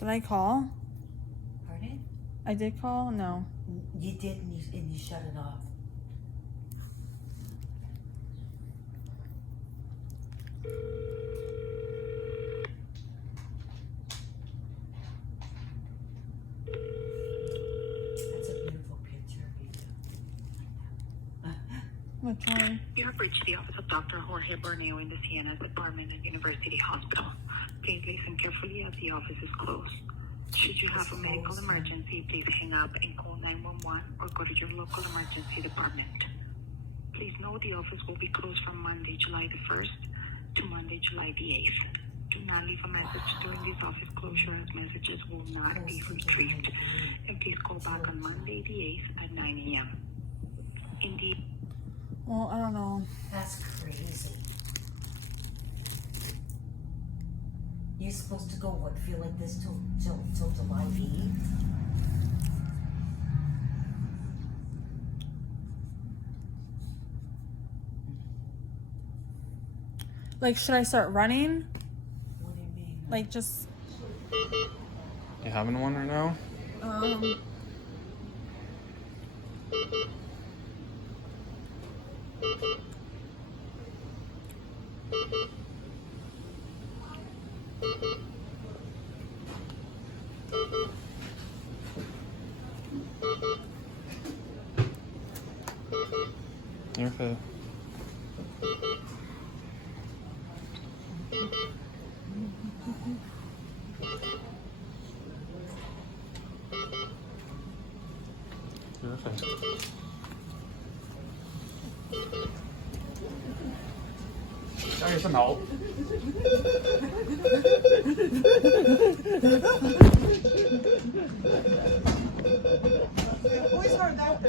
Did I call? Pardon? I did call? No. You did, and you shut it off. That's a beautiful picture. Which one? You have reached the office of Dr. Jorge Borneo in the CNS department at University Hospital. Please listen carefully as the office is closed. Should you have a medical emergency, please hang up and call 911 or go to your local emergency department. Please note the office will be closed from Monday, July the 1st to Monday, July the 8th. Do not leave a message during this office closure as messages will not be retrieved. And please call back on Monday the 8th at 9 a.m. Indeed. Well, I don't know. That's crazy. You're supposed to go, what, feel like this till July 8th? Like, should I start running? What do you mean? Like, just... You having one right now? You're okay. You're okay. Sorry, some help. Boys are doctor.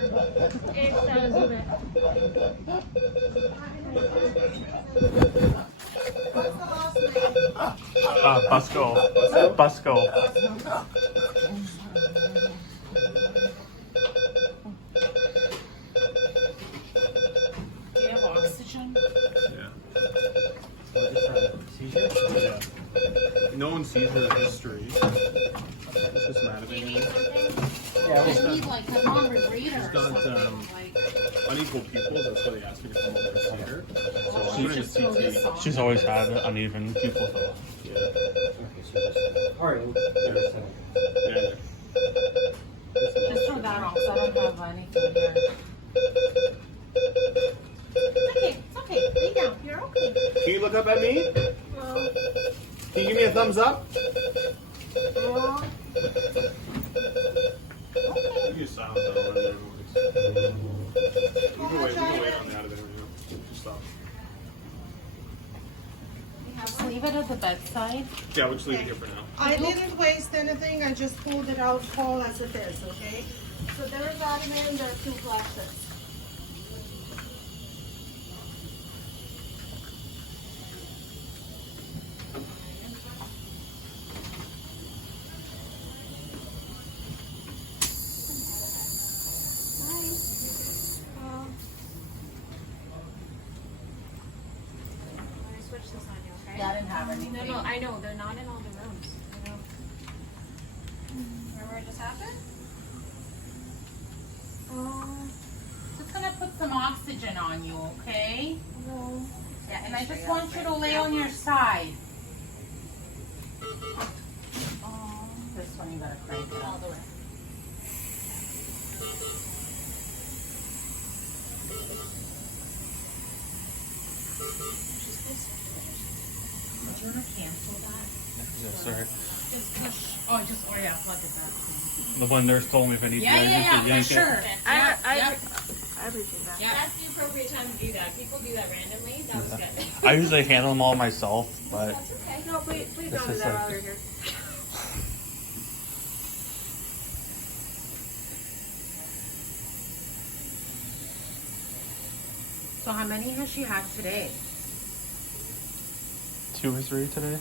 What's the last name? BUSKO. BUSKO. Do you have oxygen? Yeah. Seizures? Yeah. Known seizure history. It's just mad at me. Yeah, I need like a longer breather She's or got something. Like, unequal pupils. That's why they asked me to come over and see her. So oh, I'm you gonna just throw this CT. on. She's always had uneven pupils though. Yeah. okay, so just, all right, Yeah. Just throw that on, because I don't have anything here. It's okay, lay down, you're okay. Can you look up at me? Can you give me a thumbs up? You can silence that over there. We can wait on that of it. Just stop. Just leave it at the bedside. Yeah, we'll just leave it here for now. I didn't waste anything, I just pulled it out whole as it is, okay? So there's admin and there are 2 flashes. Switch this on you, okay? Yeah, I didn't have anything. No, I know, they're not in all the rooms. I know. Remember what just happened? Just gonna put some oxygen on you, okay? No. Yeah, and I just want you to lay on your side. This one you gotta crank it All up. the way. Do you wanna cancel that? Yeah, sorry. Just push. Oh yeah, plug it back. The one nurse told me if I need Yeah, to, yeah, I yeah, just for yank it. sure. I appreciate that. Yeah. That's the appropriate time to do that. People do that randomly. That was good. I usually handle them all myself, but That's okay. No, please This don't do is that like- while you're here. So how many has she had today? 2 or 3 today.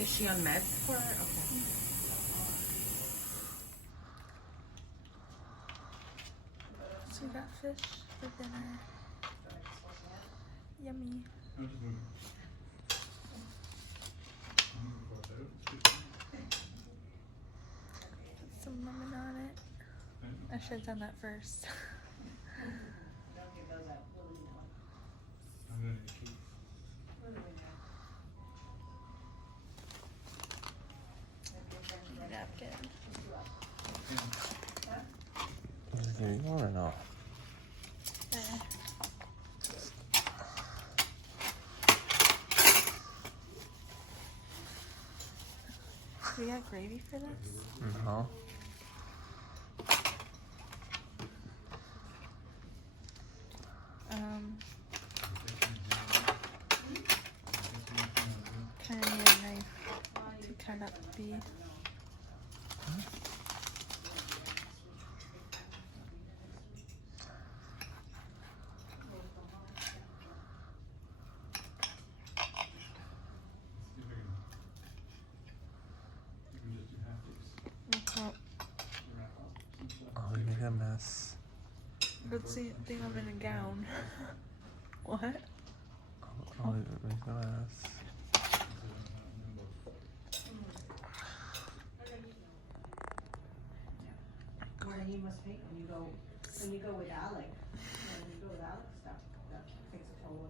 Is she on meds for? Okay. So we got fish for dinner. Yummy. should have done that first. Napkin. Is it getting on or not? Do we got gravy for this? No. Kind of need a knife to cut up the. Oh, we made a mess. Let's see. I think I'm in a gown. What? Oh, we made a mess. Where you must make when you go with Alec. When you go with Alex stuff, that takes a toll.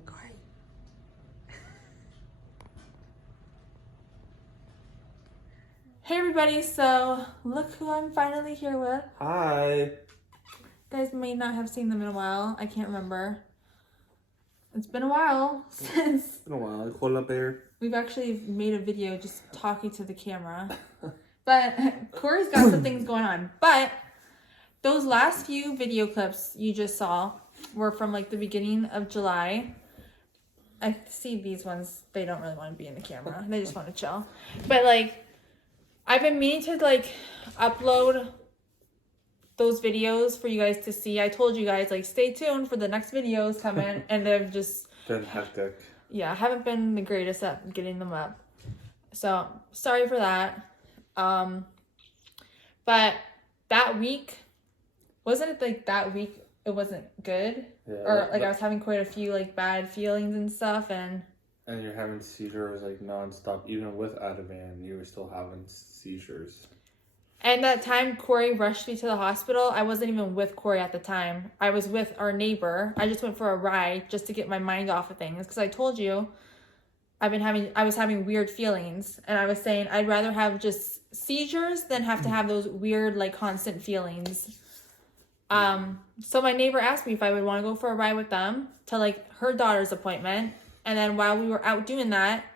Hey everybody, so look who I'm finally here with. Hi. You guys may not have seen them in a while. I can't remember. It's been a while since It's been a while. Koala bear. we've actually made a video just talking to the camera. But Corey's got some things going on. But those last few video clips you just saw were from like the beginning of July. I see these ones, they don't really want to be in the camera. They just want to chill. But like, I've been meaning to like upload those videos for you guys to see. I told you guys like stay tuned for the next videos coming, and they've just Been hectic. I haven't been the greatest at getting them up. So sorry for that. But that week, wasn't it like that week it wasn't good? Yeah, Or like I was having quite a few like bad feelings and stuff, and you're having seizures like nonstop. Even with Ativan, you were still having seizures. And that time Corey rushed me to the hospital, I wasn't even with Corey at the time. I was with our neighbor. I just went for a ride just to get my mind off of things. Because I told you, I was having weird feelings. And I was saying I'd rather have just seizures than have to have those weird, like, constant feelings. So my neighbor asked me if I would want to go for a ride with them to, like, her daughter's appointment. And then while we were out doing that,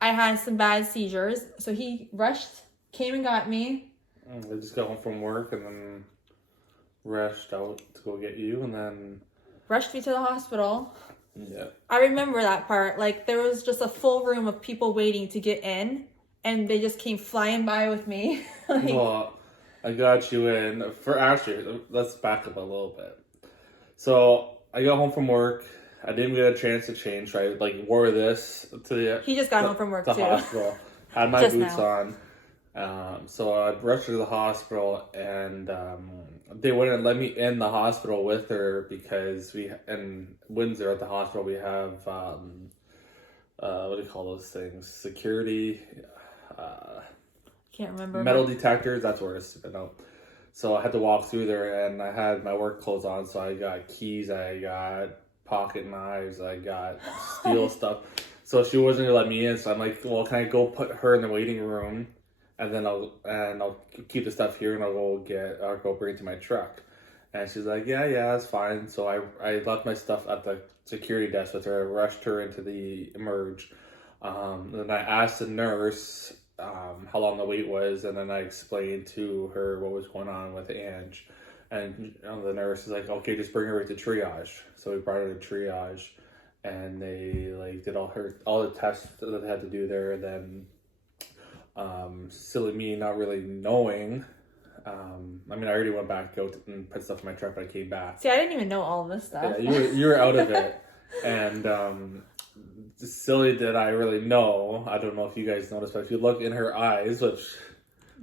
I had some bad seizures. So he rushed, came and got me. I just got home from work and then rushed out to go get you, and then Rushed me to the hospital. yeah. I remember that part. Like, there was just a full room of people waiting to get in, and they just came flying by with me. Like, Well, I got you in. Actually, let's back up a little bit. So I got home from work. I didn't get a chance to change. So I like wore this to the. he just got home from work the too. hospital. Had my Just boots now. on. So I rushed to the hospital, and they wouldn't let me in the hospital with her because in Windsor at the hospital we have what do you call those things? Security. Can't remember. Metal detectors, that's where it's been out. So I had to walk through there, and I had my work clothes on, so I got keys, I got pocket knives, I got steel stuff. So she wasn't gonna let me in, so I'm like, well, can I go put her in the waiting room, and then I'll keep the stuff here, and I'll go bring it to my truck. And she's like, yeah, that's fine. So I left my stuff at the security desk with her. I rushed her into the emerge. Then I asked the nurse how long the wait was, and then I explained to her what was going on with Ange. And the nurse is like, okay, just bring her right to triage. So we brought her to triage, and they like did all the tests that they had to do there. And then silly me not really knowing. I mean, I already went back and put stuff in my truck, but I came back. See, I didn't even know all of this stuff. Yeah, you were out of it, and silly did I really know. I don't know if you guys noticed, but if you look in her eyes, which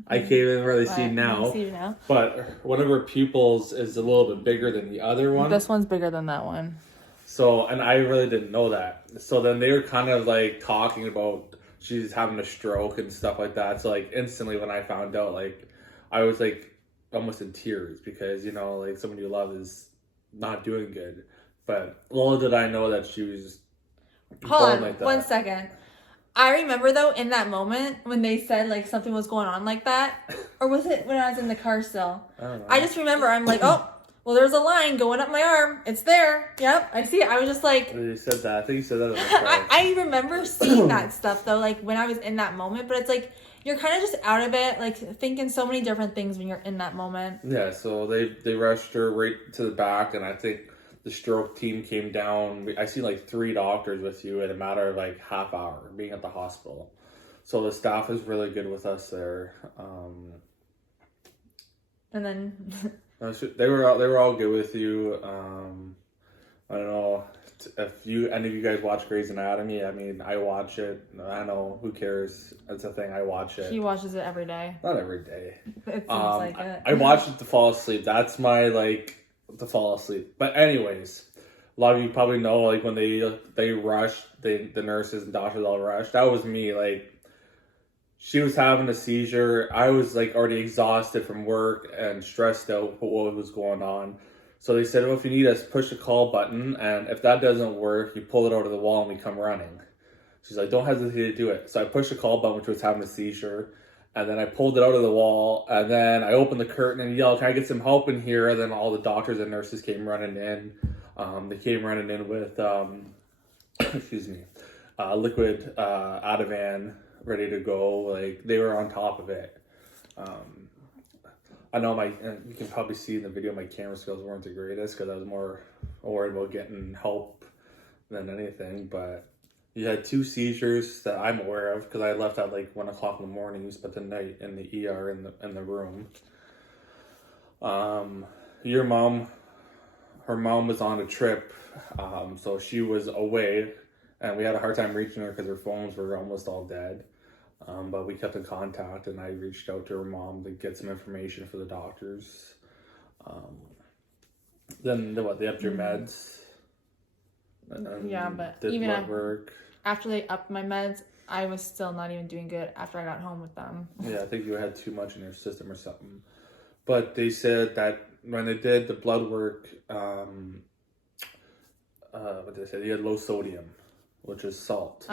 I can't even really see now, but one of her pupils is a little bit bigger than the other one. This one's bigger than that one. So, and I really didn't know that. So then they were kind of like talking about she's having a stroke and stuff like that. So like instantly when I found out, like I was like, almost in tears because, you know, like someone you love is not doing good. But little did I know that she was Hold going on, like that. 1 second. I remember though in that moment when they said like something was going on like that, or was it when I was in the car still? I don't know. I just remember I'm like, oh, well, there's a line going up my arm. It's there. Yep, I see it. I was just like, You said that. I think you said that in the car. I remember seeing that stuff though, like when I was in that moment. But it's like you're kind of just out of it, like thinking so many different things when you're in that moment. Yeah, so they rushed her right to the back, and I think the stroke team came down. I seen like 3 doctors with you in a matter of like half hour being at the hospital. So the staff is really good with us there. And then They were all good with you. I don't know if any of you guys watch Grey's Anatomy. I mean, I watch it. I know, who cares? It's a thing. I watch it. he watches it every day. Not every day. It seems like it. I watch it to fall asleep. That's my to fall asleep. But anyways, a lot of you probably know like when they rushed, the nurses and doctors all rushed. That was me. Like she was having a seizure. I was like already exhausted from work and stressed out for what was going on. So they said, well, if you need us, push the call button, and if that doesn't work, you pull it out of the wall and we come running. She's like, don't hesitate to do it. So I pushed the call button, which was having a seizure, and then I pulled it out of the wall, and then I opened the curtain and yelled, can I get some help in here? And then all the doctors and nurses came running in. They came running in with, excuse me, liquid Ativan ready to go. Like, they were on top of it. I know you can probably see in the video my camera skills weren't the greatest because I was more worried about getting help than anything. But you had 2 seizures that I'm aware of because I left at like 1 o'clock in the morning. You spent the night in the ER in the room. Your mom, her mom was on a trip, so she was away, and we had a hard time reaching her because her phones were almost all dead. But we kept in contact, and I reached out to her mom to get some information for the doctors. Then they upped your meds. Yeah, but did even blood work. after they upped my meds, I was still not even doing good after I got home with them. Yeah, I think you had too much in your system or something. But they said that when they did the blood work, what did they say? You had low sodium, which is salt.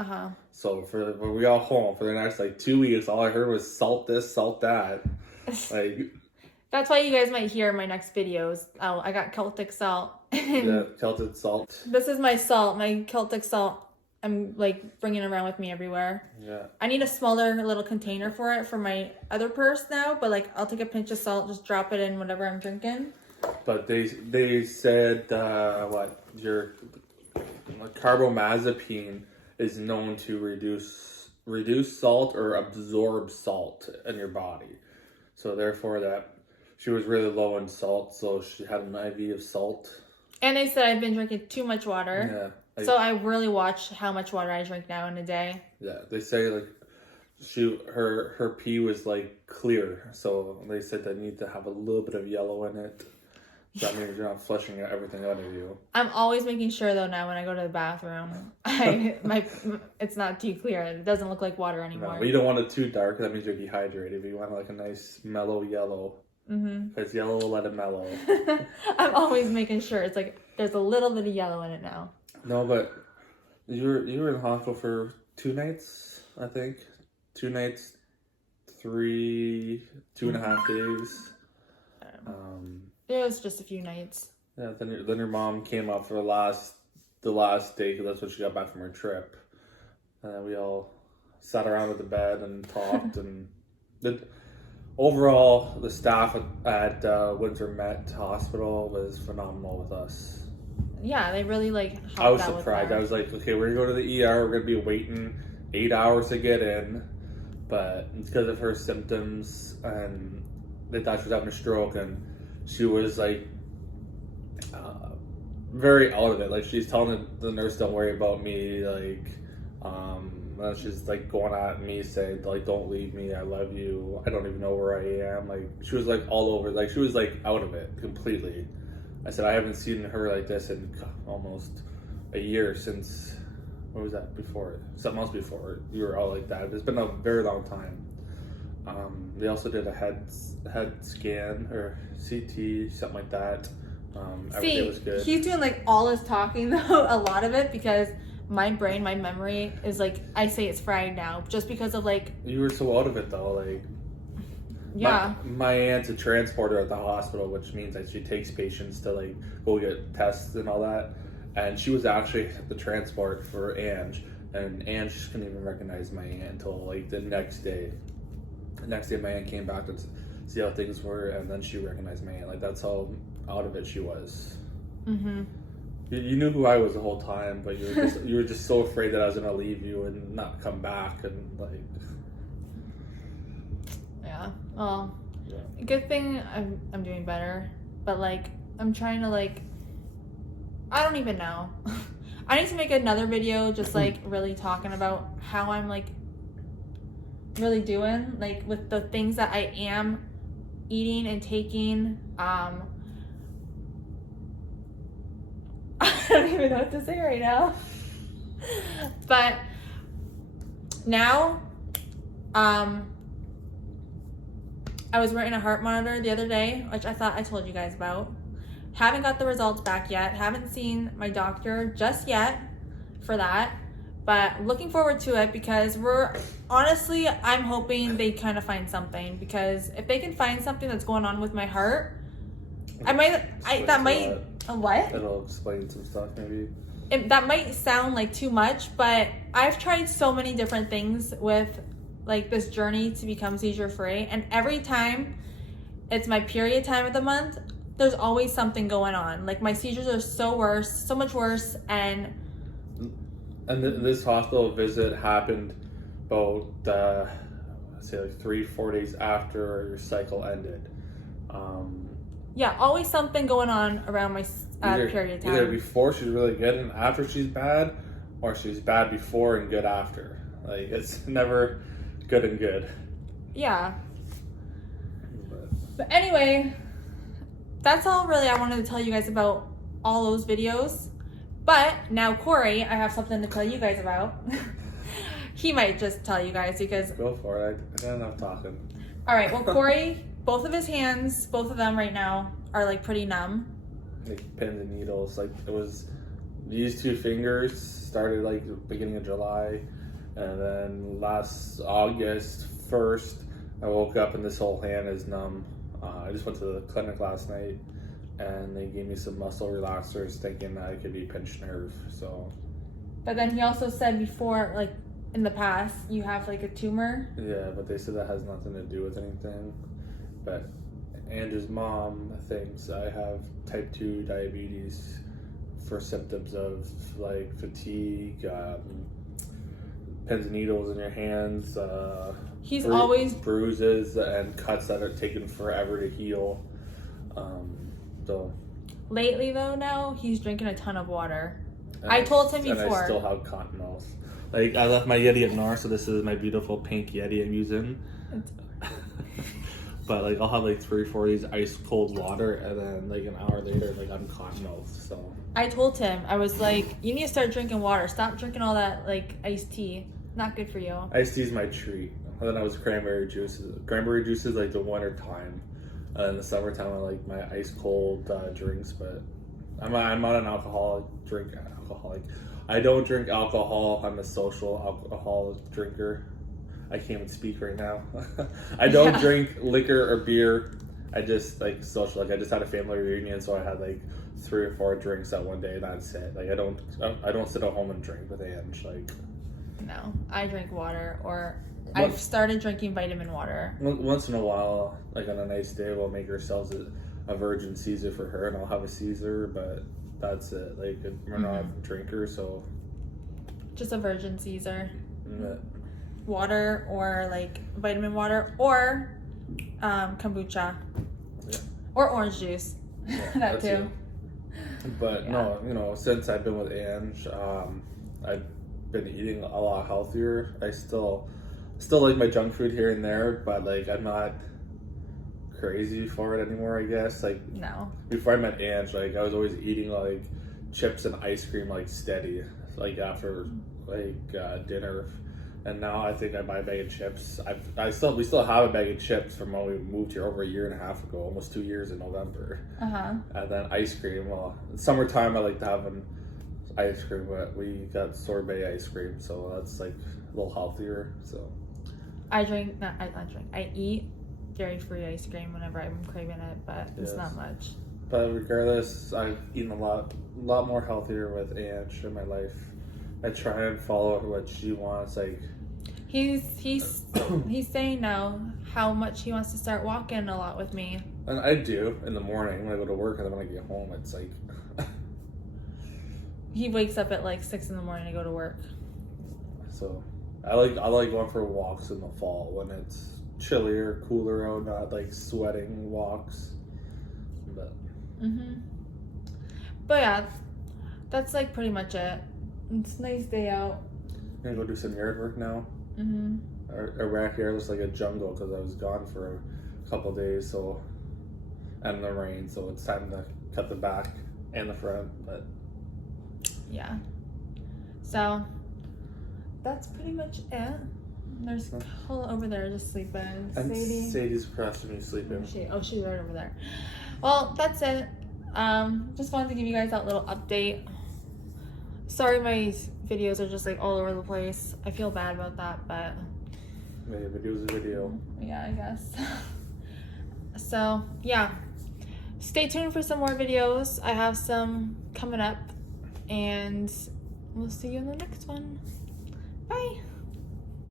So when we got home for the next like 2 weeks, all I heard was salt this, salt that. Like That's why you guys might hear in my next videos. Oh, I got Celtic salt. yeah, Celtic salt. This is my salt, my Celtic salt. I'm like bringing it around with me everywhere. Yeah. I need a smaller little container for it for my other purse now, but like I'll take a pinch of salt, just drop it in whatever I'm drinking. But they said your carbamazepine is known to reduce salt or absorb salt in your body. So therefore that she was really low in salt, so she had an IV of salt. And they said I've been drinking too much water. Yeah. So I really watch how much water I drink now in a day. Yeah, they say like her pee was like clear, so they said they need to have a little bit of yellow in it. So that means you're not flushing everything out of you. I'm always making sure though now when I go to the bathroom, it's not too clear. It doesn't look like water anymore. No, but you don't want it too dark. That means you're dehydrated. But you want like a nice mellow yellow. Because yellow will let it mellow. I'm always making sure it's like there's a little bit of yellow in it now. No, but you were in the hospital for 2 nights, I think. 2 nights, 2.5 days. It was just a few nights. Yeah, then your mom came up for the last day because that's when she got back from her trip. And then we all sat around at the bed and talked. And overall, the staff at Windsor Met Hospital was phenomenal with us. Yeah, they really helped I was out surprised. With I was like, okay, we're going to go to the ER. We're going to be waiting 8 hours to get in. But because of her symptoms, and they thought she was having a stroke, and she was like very out of it. Like she's telling the nurse, "Don't worry about me." Like, and she's like going at me, saying like, "Don't leave me. I love you. I don't even know where I am." Like she was like all over. Like she was like out of it completely. I said I haven't seen her like this in almost a year since. What was that before? Something else before. You were all like that. It's been a very long time. They also did a head scan or CT, something like that. Everything was good. He's doing like all his talking though, a lot of it, because my brain, my memory is like, I say it's fried now, just because of like. You were so out of it though, like. Yeah. My aunt's a transporter at the hospital, which means that she takes patients to like go get tests and all that. And she was actually at the transport for Ange, and Ange just couldn't even recognize my aunt until like the next day. The next day, my aunt came back to see how things were, and then she recognized my aunt. Like that's how out of it she was. Mhm. You knew who I was the whole time, but you were just so afraid that I was gonna leave you and not come back, and like. Yeah. Well, Yeah. good thing I'm doing better, but like I'm trying to like. I don't even know. I need to make another video just like really talking about how I'm like really doing, like with the things that I am eating and taking. I don't even know what to say right now. But now, I was wearing a heart monitor the other day, which I thought I told you guys about. Haven't got the results back yet. Haven't seen my doctor just yet for that. But looking forward to it, because I'm hoping they kind of find something, because if they can find something that's going on with my heart, what? It'll explain some stuff maybe. That might sound like too much, but I've tried so many different things with like this journey to become seizure free, and every time it's my period time of the month, there's always something going on. Like my seizures are so much worse, and this hospital visit happened about say like 3-4 days after your cycle ended. Yeah, always something going on around my period time. Either before she's really good and after she's bad, or she's bad before and good after. Like it's never good and good. Yeah. But anyway, that's all really I wanted to tell you guys about all those videos. But now Corey, I have something to tell you guys about. He might just tell you guys because... Go for it. I got enough talking. All right, well, Corey, both of his hands, both of them right now are like pretty numb. Like pins and needles. Like it was these two fingers started like the beginning of July, and then last August 1st, I woke up and this whole hand is numb. I just went to the clinic last night, and they gave me some muscle relaxers, thinking that it could be pinched nerve. So. But then he also said before, like in the past, you have like a tumor. Yeah, but they said that has nothing to do with anything. But Andrew's mom thinks I have type 2 diabetes for symptoms of like fatigue, pins and needles in your hands. He's always bruises and cuts that are taking forever to heal. So lately though, now he's drinking a ton of water. I told him before. And I still have cotton mouth. Like I left my Yeti at North, so this is my beautiful pink Yeti I'm using. But like I'll have like 3 or 4 days ice cold water, and then like an hour later, like I'm cotton mouth. So I told him, I was like, you need to start drinking water. Stop drinking all that like iced tea. Not good for you. Iced tea is my treat. And then I was cranberry juices. Cranberry juice is like the winter time. In the summertime, I like my ice cold drinks. But I'm not an alcoholic. I don't drink alcohol. I'm a social alcoholic drinker. I can't even speak right now. I don't drink liquor or beer. I just like social. Like I just had a family reunion, so I had like 3 or 4 drinks that one day. And that's it. Like I don't sit at home and drink with Ange. Like no, I drink water, or I've started drinking vitamin water. Once in a while, like on a nice day, we'll make ourselves a virgin Caesar for her, and I'll have a Caesar. But that's it. Like we're not a drinker, so just a virgin Caesar. Yeah. Water or like vitamin water or kombucha, yeah. Or orange juice. Yeah, that too. But no, since I've been with Ange, I've been eating a lot healthier. I still like my junk food here and there, but like I'm not crazy for it anymore, I guess. Like no. Before I met Ange, like I was always eating like chips and ice cream like steady, like after like dinner. And now I think I buy a bag of chips. We still have a bag of chips from when we moved here over a year and a half ago, almost 2 years in November. And then ice cream. Well, in summertime I like to have an ice cream, but we got sorbet ice cream, so that's like a little healthier. So I eat dairy-free ice cream whenever I'm craving it, but it's Yes. not much. But regardless, I've eaten a lot more healthier with Ange in my life. I try and follow what she wants. Like He's saying now how much he wants to start walking a lot with me. and I do in the morning when I go to work, and then when I get home, it's like He wakes up at like 6 in the morning to go to work. so. I like going for walks in the fall when it's chillier, cooler out, not like sweating walks. But But yeah, that's like pretty much it. It's a nice day out. I'm gonna go do some yard work now. Our backyard looks like a jungle because I was gone for a couple of days, so and the rain, so it's time to cut the back and the front. But Yeah. So that's pretty much it. There's Cole over there just sleeping. and Sadie. Sadie's across from me sleeping. She's right over there. Well, that's it. Just wanted to give you guys that little update. Sorry my videos are just like all over the place. I feel bad about that, but Maybe a video's a video. yeah, I guess. So yeah, stay tuned for some more videos. I have some coming up, and we'll see you in the next one. Bye.